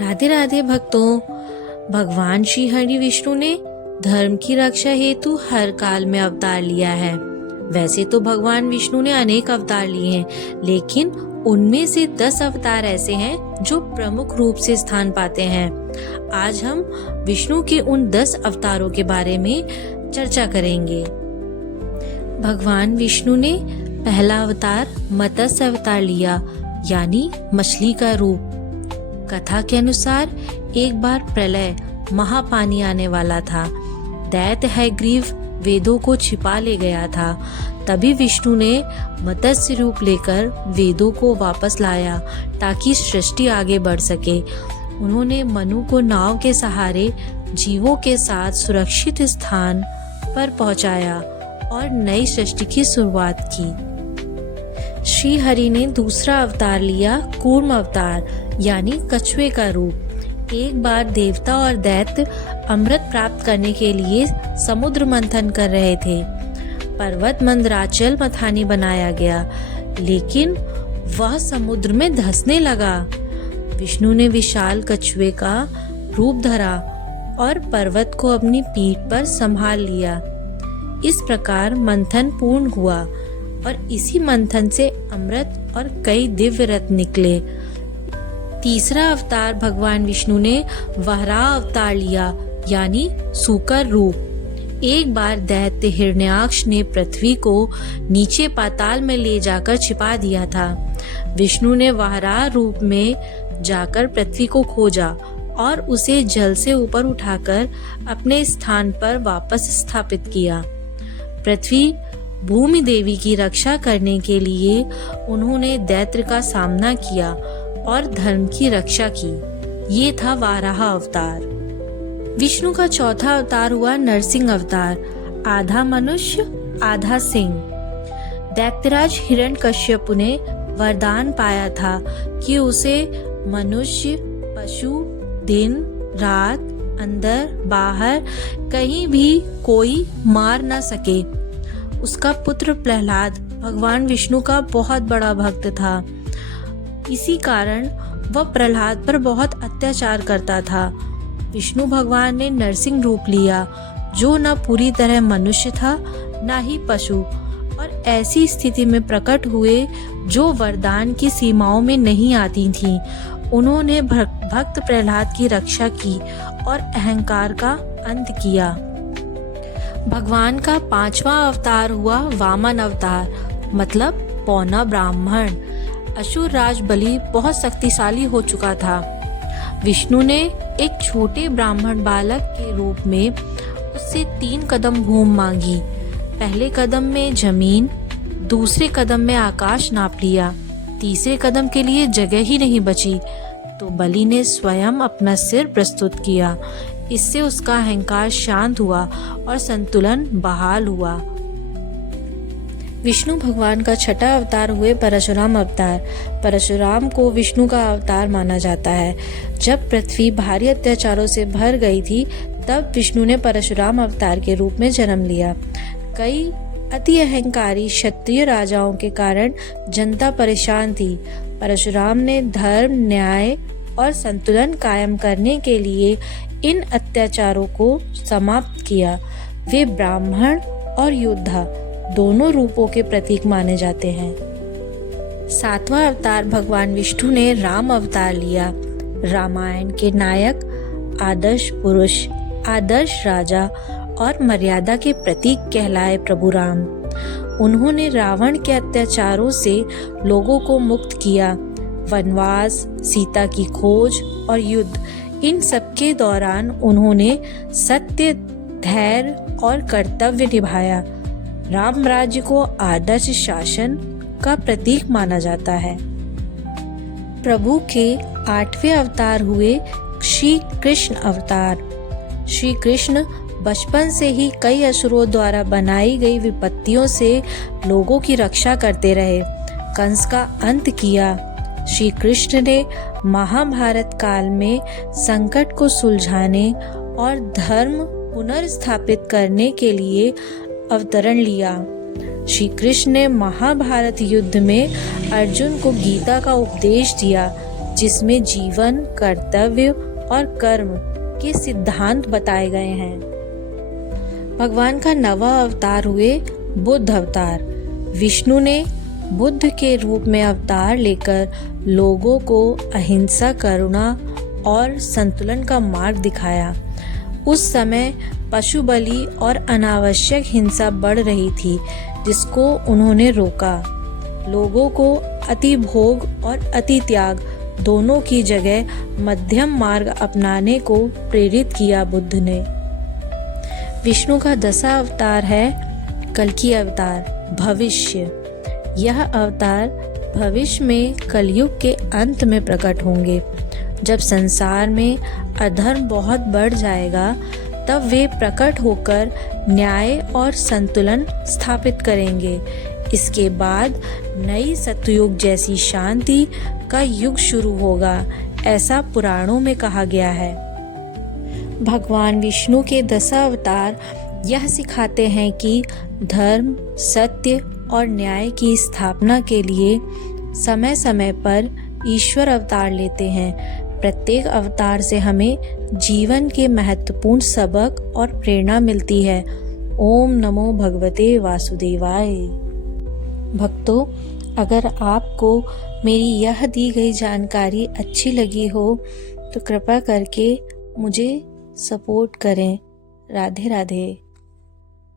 राधे राधे भक्तों। भगवान श्री हरि विष्णु ने धर्म की रक्षा हेतु हर काल में अवतार लिया है। वैसे तो भगवान विष्णु ने अनेक अवतार लिए हैं, लेकिन उनमें से 10 अवतार ऐसे हैं जो प्रमुख रूप से स्थान पाते हैं। आज हम विष्णु के उन 10 अवतारों के बारे में चर्चा करेंगे। भगवान विष्णु ने पहला अवतार मत्स्य अवतार लिया, यानी मछली का रूप। कथा के अनुसार एक बार प्रलय महापानी आने वाला था। दैत्य हयग्रीव वेदों को छिपा ले गया था। तभी विष्णु ने मत्स्य रूप लेकर वेदों को वापस लाया ताकि सृष्टि आगे बढ़ सके। उन्होंने मनु को नाव के सहारे जीवों के साथ सुरक्षित स्थान पर पहुंचाया और नई सृष्टि की शुरुआत की। श्री हरि ने दूसरा अवतार लिया, कूर्म अवतार, यानी कछुए का रूप। एक बार देवता और दैत्य अमृत प्राप्त करने के लिए समुद्र मंथन कर रहे थे। पर्वत मंदराचल मथानी बनाया गया, लेकिन वह समुद्र में धंसने लगा। विष्णु ने विशाल कछुए का रूप धरा और पर्वत को अपनी पीठ पर संभाल लिया। इस प्रकार मंथन पूर्ण हुआ और इसी मंथन से अमृत और कई दिव्य रत्न निकले। तीसरा अवतार भगवान विष्णु ने वराह अवतार लिया, यानी सूकर रूप। एक बार दैत्य हिरण्याक्ष ने पृथ्वी को नीचे पाताल में ले जाकर छिपा दिया था। विष्णु ने वराह रूप में जाकर पृथ्वी को खोजा और उसे जल से ऊपर उठाकर अपने स्थान पर वापस स्थापित किया। पृथ्वी भूमि देवी की रक्षा करने के लिए उन्होंने दैत्य का सामना किया और धर्म की रक्षा की। ये था वराह अवतार। विष्णु का चौथा अवतार हुआ नरसिंह अवतार, आधा मनुष्य आधा सिंह। दैत्यराज हिरण्यकश्यप ने वरदान पाया था कि उसे मनुष्य, पशु, दिन रात, अंदर बाहर कहीं भी कोई मार न सके। उसका पुत्र प्रहलाद भगवान विष्णु का बहुत बड़ा भक्त था। इसी कारण वह प्रहलाद पर बहुत अत्याचार करता था। विष्णु भगवान ने नरसिंह रूप लिया, जो न पूरी तरह मनुष्य था न ही पशु, और ऐसी स्थिति में प्रकट हुए जो वरदान की सीमाओं में नहीं आती थीं। उन्होंने भक्त प्रहलाद की रक्षा की और अहंकार का अंत किया। भगवान का पांचवा अवतार हुआ वामन अवतार, मतलब पौना ब्राह्मण। असुर राज बलि बहुत शक्तिशाली हो चुका था। विष्णु ने एक छोटे ब्राह्मण बालक के रूप में उससे 3 कदम भूमि मांगी। पहले कदम में जमीन, दूसरे कदम में आकाश नाप लिया, तीसरे कदम के लिए जगह ही नहीं बची तो बलि ने स्वयं अपना सिर प्रस्तुत किया। इससे उसका अहंकार शांत हुआ और संतुलन बहाल हुआ। विष्णु भगवान का छठा अवतार हुए परशुराम अवतार। परशुराम को विष्णु का अवतार माना जाता है। जब पृथ्वी भारी अत्याचारों से भर गई थी, तब विष्णु ने परशुराम अवतार के रूप में जन्म लिया। कई अति अहंकारी क्षत्रिय राजाओं के कारण जनता परेशान थी। परशुराम ने धर्म, न्याय और संतुलन कायम करने के लिए इन अत्याचारों को समाप्त किया। वे ब्राह्मण और योद्धा दोनों रूपों के प्रतीक माने जाते हैं। 7वां अवतार भगवान विष्णु ने राम अवतार लिया। रामायण के नायक, आदर्श पुरुष, आदर्श राजा और मर्यादा के प्रतीक कहलाए प्रभु राम। उन्होंने रावण के अत्याचारों से लोगों को मुक्त किया। वनवास, सीता की खोज और युद्ध, इन सब के दौरान उन्होंने सत्य, धैर्य और कर्तव्य निभाया। राम राज्य को आदर्श शासन का प्रतीक माना जाता है। प्रभु के 8वें अवतार हुए श्री कृष्ण अवतार। श्री कृष्ण बचपन से ही कई असुरों द्वारा बनाई गई विपत्तियों से लोगों की रक्षा करते रहे। कंस का अंत किया। श्री कृष्ण ने महाभारत काल में संकट को सुलझाने और धर्म पुनर्स्थापित करने के लिए अवतरण लिया। श्री कृष्ण ने महाभारत युद्ध में अर्जुन को गीता का उपदेश दिया, जिसमें जीवन, कर्तव्य और कर्म के सिद्धांत बताए गए हैं। भगवान का नवा अवतार हुए बुद्ध अवतार। विष्णु ने बुद्ध के रूप में अवतार लेकर लोगों को अहिंसा, करुणा और संतुलन का मार्ग दिखाया। उस समय पशु बलि और अनावश्यक हिंसा बढ़ रही थी, जिसको उन्होंने रोका। लोगों को अति भोग और अति त्याग दोनों की जगह मध्यम मार्ग अपनाने को प्रेरित किया बुद्ध ने। विष्णु का 10वां अवतार है कल्कि अवतार, भविष्य। यह अवतार भविष्य में कलयुग के अंत में प्रकट होंगे। जब संसार में अधर्म बहुत बढ़ जाएगा, तब वे प्रकट होकर न्याय और संतुलन स्थापित करेंगे। इसके बाद नई सतयुग जैसी शांति का युग शुरू होगा, ऐसा पुराणों में कहा गया है। भगवान विष्णु के 10 अवतार यह सिखाते हैं कि धर्म, सत्य और न्याय की स्थापना के लिए समय समय पर ईश्वर अवतार लेते हैं। प्रत्येक अवतार से हमें जीवन के महत्वपूर्ण सबक और प्रेरणा मिलती है। ओम नमो भगवते वासुदेवाय। भक्तों, अगर आपको मेरी यह दी गई जानकारी अच्छी लगी हो तो कृपा करके मुझे सपोर्ट करें। राधे राधे।